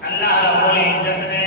اللہ رب العزت نے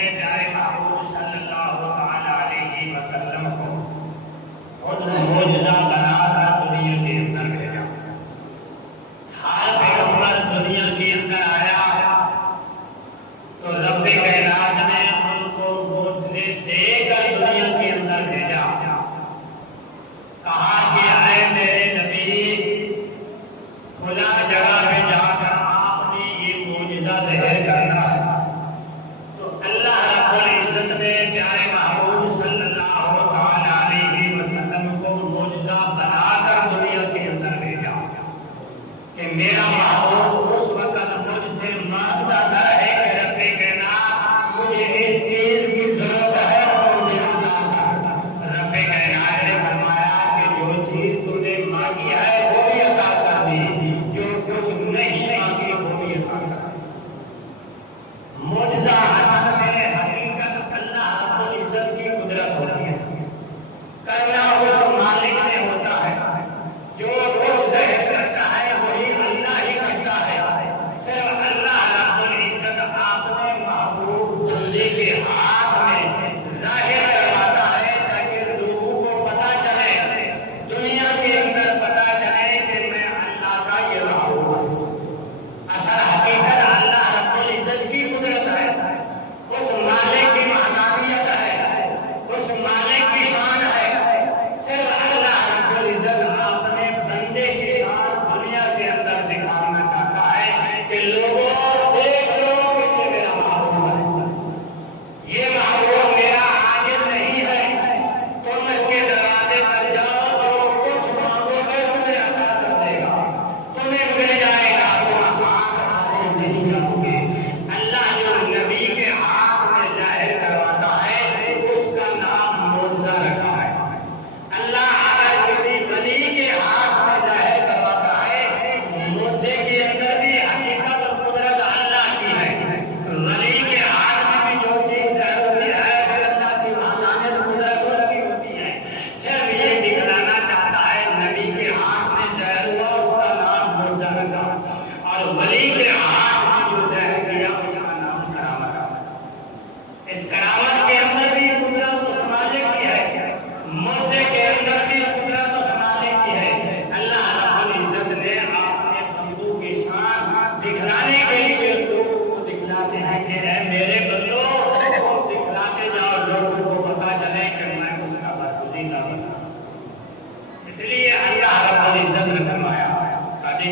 لیے اللہ رب العزت نے فرمایا قد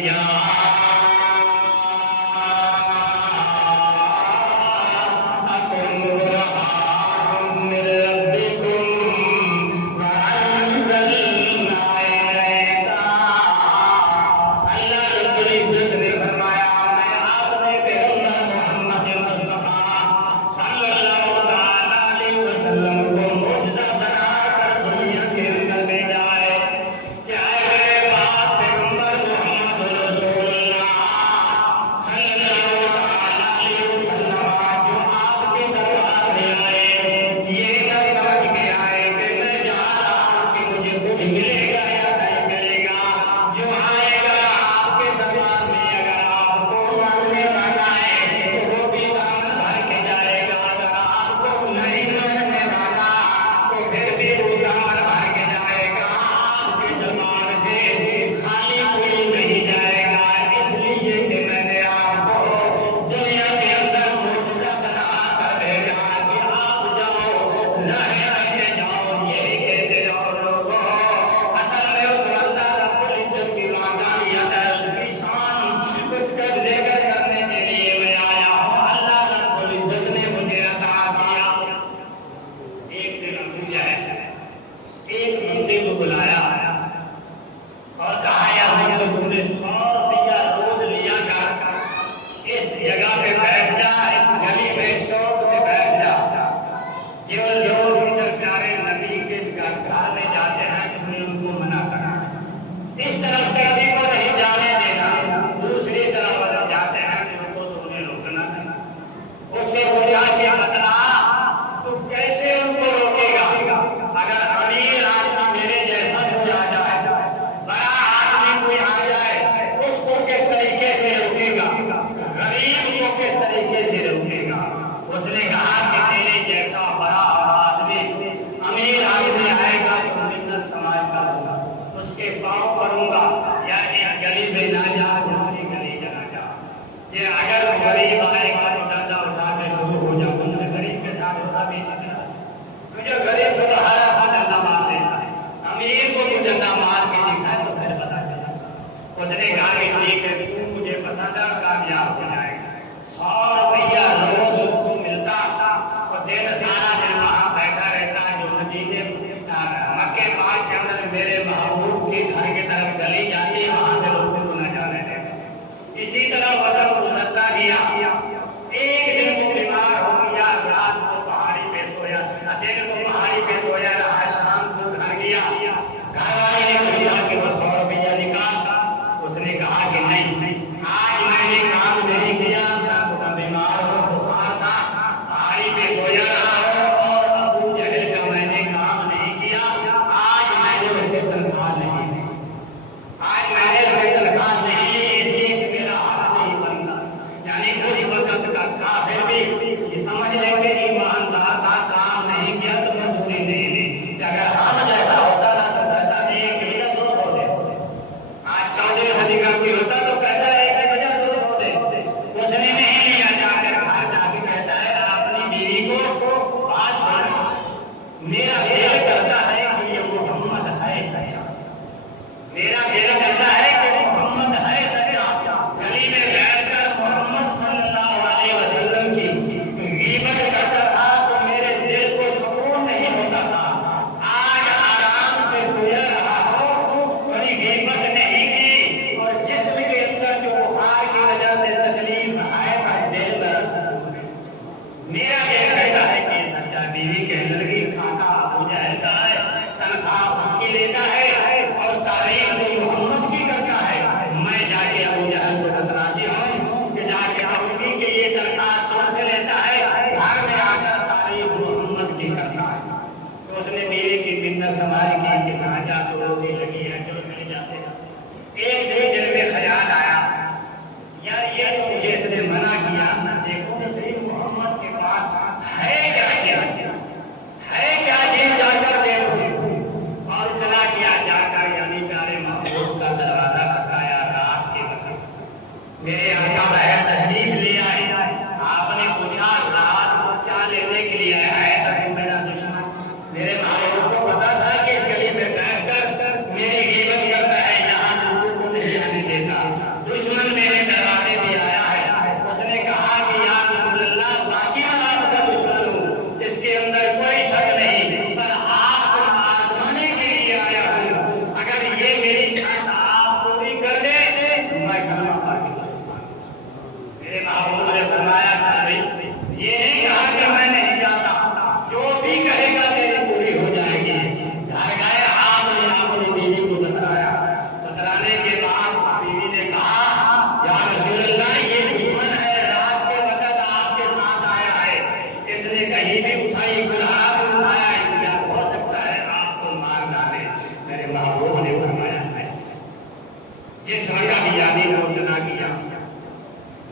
جس وقت یادی روشنا کیا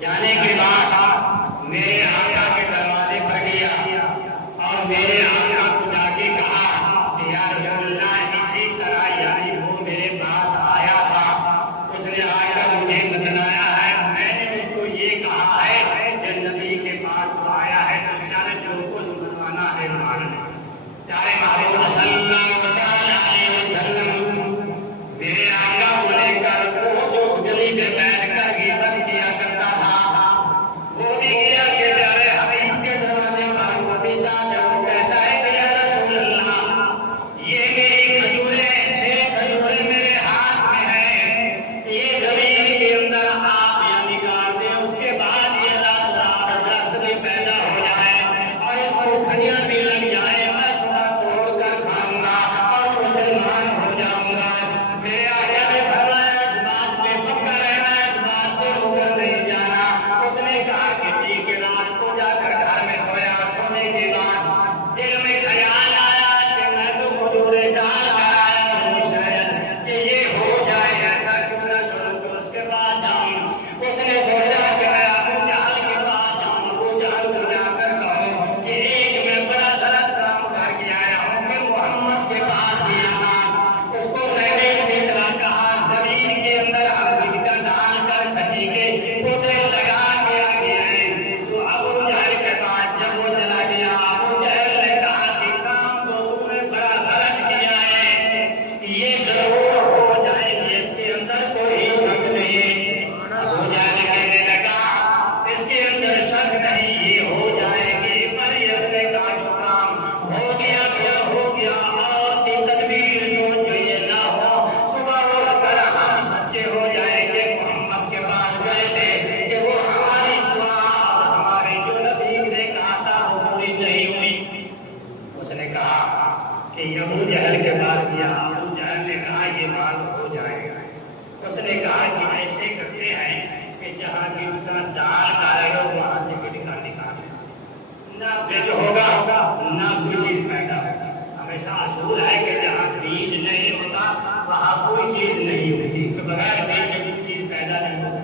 جانے کے بعد میرے آقا کے دروازے پر گیا اور میرے آقا کو جا کے کہا کہ یا رسول اللہ اسی طرح یعنی وہ میرے پاس آیا تھا، اس نے آ کر مجھے بتلایا ہے، میں نے اس کو یہ کہا ہے کہ نبی کے پاس تو آیا ہے تو چاہے جو کچھ مسلمانہ ہے مان لے، چاہے محبوب صلی اللہ علیہ وسلم میرے آقا کو لے کر وہ جو گلی میں بیٹھ کر غیبت کیا کرتا تھا وہ بھی کیا کہ پیارے حبیب کے دروازے پر وہ بھی تھا جب وہ کہتا ہے کہ یا رسول اللہ یہ میری کھجوریں 6 کھجوریں میرے ہاتھ میں ہیں، یہ زمین کے اندر آپ یا نکال دیں، اس کے بعد یہ رات بھی پیدا ہو جائے اور اس کو کھڑیاں بھی لگ جائے، میں صبح توڑ کر کھاؤں گا اور مسلمان ہو جاؤں گا۔ میرے آقا نے فرمایا اس بات پہ پکا رہنا، اس بات سے مکر نہیں جانا۔ اس نے کہا کہ ٹھیک ہے، رات کو جا کر گھر میں سویا، سونے کے بعد دل میں خیال آیا کہ میں تو کھجوریں ڈال کر آیا ہوں شاید کہ یہ ہو جائے، ایسا کیوں نہ کروں کہ اس کے بعد جاؤں۔ اس نے سوچا کہ میں ابو جہل کے پاس جاؤں، ابو جہل کو جا کر کہوں کہ ایک میں بڑا غلط کام کر کے آیا ہوں کہ محمد کے پاس گیا تھا، اس کو میں نے اسی طرح کہا زمین کے اندر ہم کا ڈال کر کھٹی کے پودے لگا کے آ گئے۔ تو ابو جہل کے پاس جب وہ چلا گیا، ابو جہل نے کہا کہ کام تو تم نے بڑا غلط کیا ہے، یہ ضرور ہو جائے گی، اس کے اندر کوئی شک نہیں۔ ابو جہل کہنے لگا اس کے اندر شک نہیں، یہ ہو جائے گی، پر یہ نے کہا جو کام ہو گیا ہو گیا، اور کی تدبیر سوچ یہ نہ ہو، صبح اٹھ کر ہم سچے ہو جائیں گے۔ محمد کے پاس گئے تھے کہ وہ ہماری دعا اور ہماری جو نبی نے کہا تھا وہ پوری نہیں ہوئی۔ اس نے کہا کہ ابو جہل کے پاس گیا، ابو جہل نے کہا یہ بات ہو جائے گا۔ اس نے کہا کہ ایسے کرتے ہیں کہ جہاں بھی اس کا ڈال ڈالے گا وہاں سے بھی نکال نہ بیج ہوگا نہ کوئی چیز پیدا ہوگی۔ ہمیشہ اصول ہے کہ جہاں بیج نہیں ہوتا وہاں کوئی چیز نہیں ہوتی، تو بغیر بیج کے کوئی چیز پیدا نہیں ہوتی۔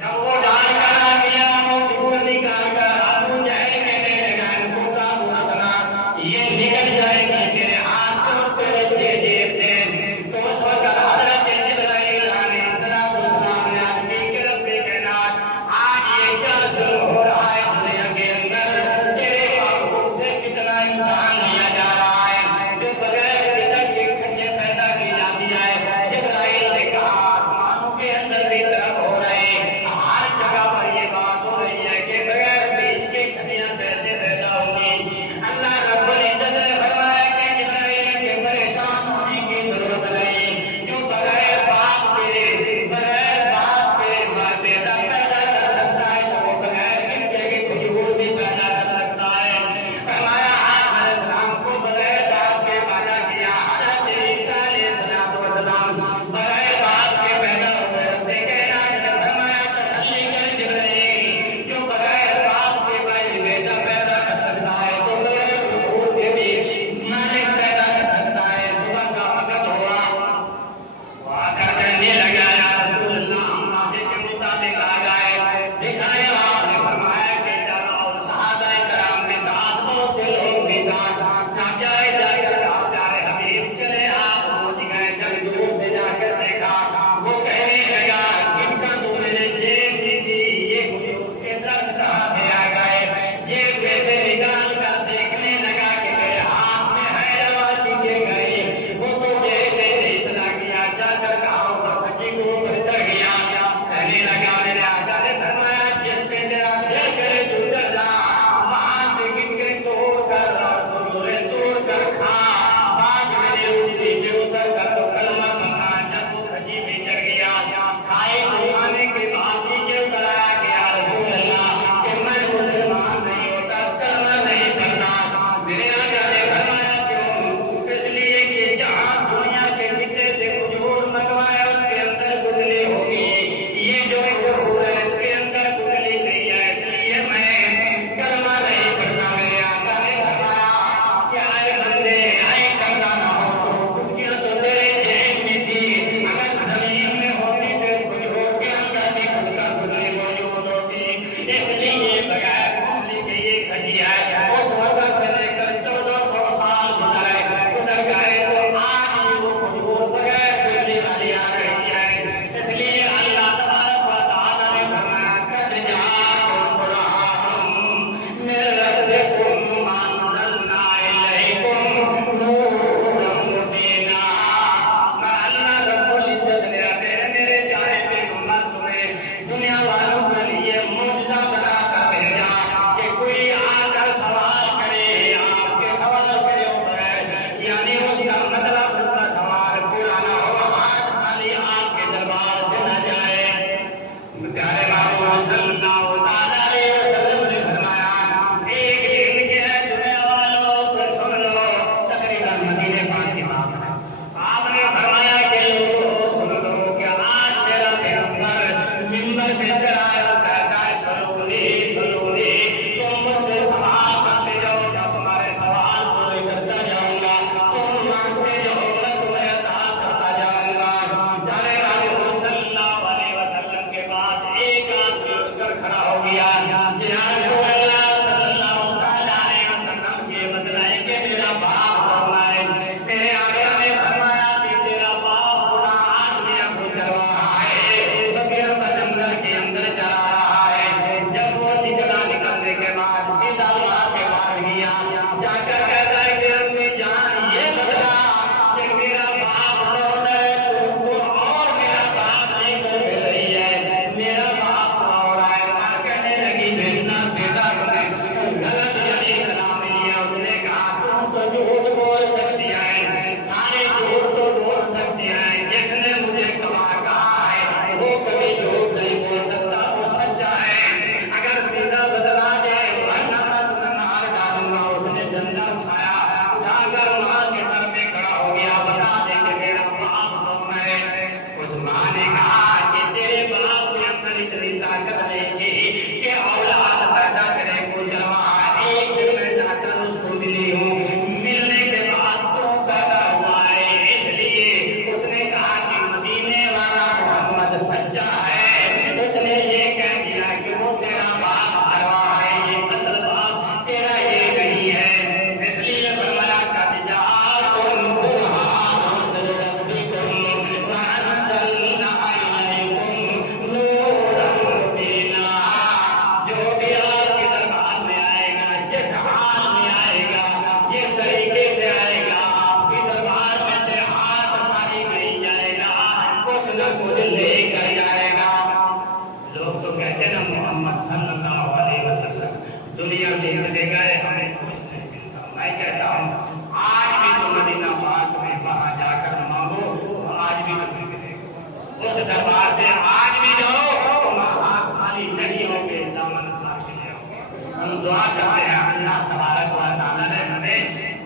جب وہ ڈال کر آ گیا وہ ٹکڑا نکال کر ابو جہل کہنے لگا ان کو کام رکھنا، یہ نکل جائے گی تیرے ہاتھ اور تیرے جیب سے۔ تو اس وقت حضرت جبرائیل علیہ السلام نے آدمی کے رب سے کہنا آج یہ کیا ظلم ہو رہا ہے دنیا کے اندر، تیرے محبوب سے کتنا امتحان لیا جا رہا ہے، جو بغیر جنت مجھے لے کر جائے گا. لوگ تو کہتے ہیں نا محمد صلی اللہ علیہ وسلم دنیا سے چلے گئے ہمیں کچھ نہیں ملتا. میں کہتا ہوں آج بھی تو مدینہ پاک میں وہاں جا کر مانگو آج بھی تو ملے گا. اس دربار سے آج بھی جاؤ وہاں خالی نہیں ہوں گے دامن حاصل ہوں گے. ہم دعا کرتے ہیں اللہ تبارک و تعالیٰ نے ہمیں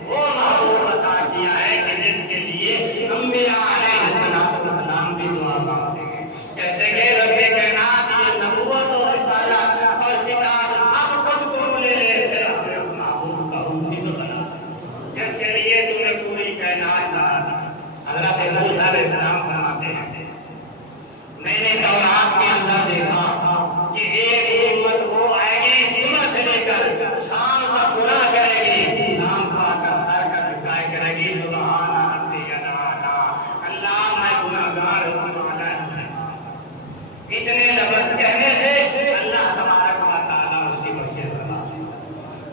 وہ محبوب عطا کیا ہے کہ جس کے لیے انبیاء علیہ السلام بھی دعا مانگتے ہیں. کہتے کہ رب کائنات یہ نبوت اور رسالت اور کتاب سب کچھ تم لے لے پھر ہمیں اس محبوب کا حکم تو بنا جس کے لیے تم نے پوری کائنات بنا دی. حضرت موسیٰ علیہ السلام فرماتے ہیں میں نے تورات کے اندر دیکھا کہ ایک امت وہ آئے گی صبح سے لے کر شام تک گناہ کرے گی شام کو آ کر سر کا جھکائے کرے گی سبحان ربی الاعلیٰ اللہ میں گناہگار ہوں. اتنے لفظ کہنے سے اللہ تبارک و تعالیٰ اس کی بخشش فرما.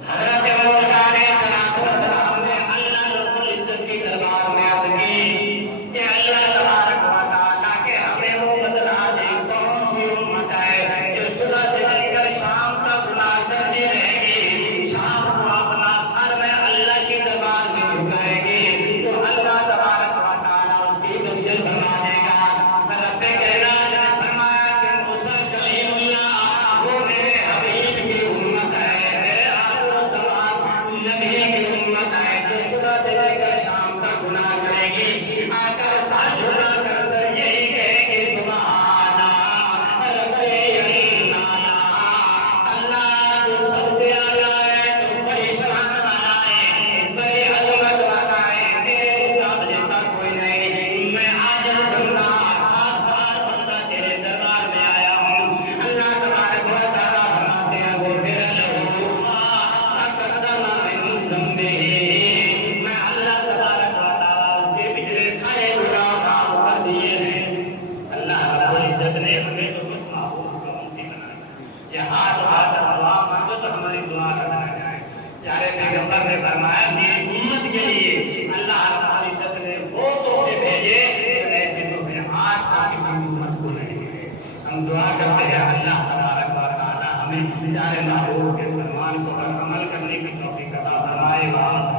حضرت موسیٰ علیہ السلام نے اللہ رب العزت کی دربار میں عرض کی کہ اللہ تبارک و تعالیٰ کہ ہمیں وہ بتلا دے کون سی امت ہے جو صبح سے لے کر شام تک گناہ کرتی رہے گی شام کو اپنا سر میں اللہ کی دربار میں جھکائے گی تو اللہ تبارک و تعالیٰ اس کی بخشش فرما دے گا. رب کائنات نے فرمایا کہ موسیٰ کلیم اللہ وہ میرے حبیب کی امت ہے میرے آخر الزمان نبی کی امت ہے جو صبح سے لے کر شام تک گناہ کرے گی آ کر سر جھکا کر یہی کہے گی سبحان ربی الاعلیٰ اللہ جو سب سے اعلیٰ ہے تو بڑی شان والا ہے بڑی عظمت والا ہے میرے مقابلے کا کوئی نہیں. میں عاجز بندہ خاص بندہ تیرے دربار میں آیا ہوں. اللہ تبارک و تعالیٰ فرماتے ہیں غفر لہ ما تقدم من ذنبہ میں اللہ تبارک و تعالیٰ اس کے پچھلے سارے گناہ معاف کر دیے ہیں. اللہ رب العزت نے ہمیں تو اس محبوب کا امتی بنایا. یہ ہاتھ دعا مانگو تو ہماری دعا رکھنا جائے. پیارے پیغمبر نے فرمایا میری امت کے لیے اللہ رب العزت نے وہ تحفے بھیجے ایسے تحفے آج تک کسی امت کو نہیں ملے. ہم دعا کرتے ہیں اللہ تبارک و تعالیٰ ہمیں پیارے محبوب کے فرمان کو پر عمل کرنے کی توفیق عطا فرمائے گا.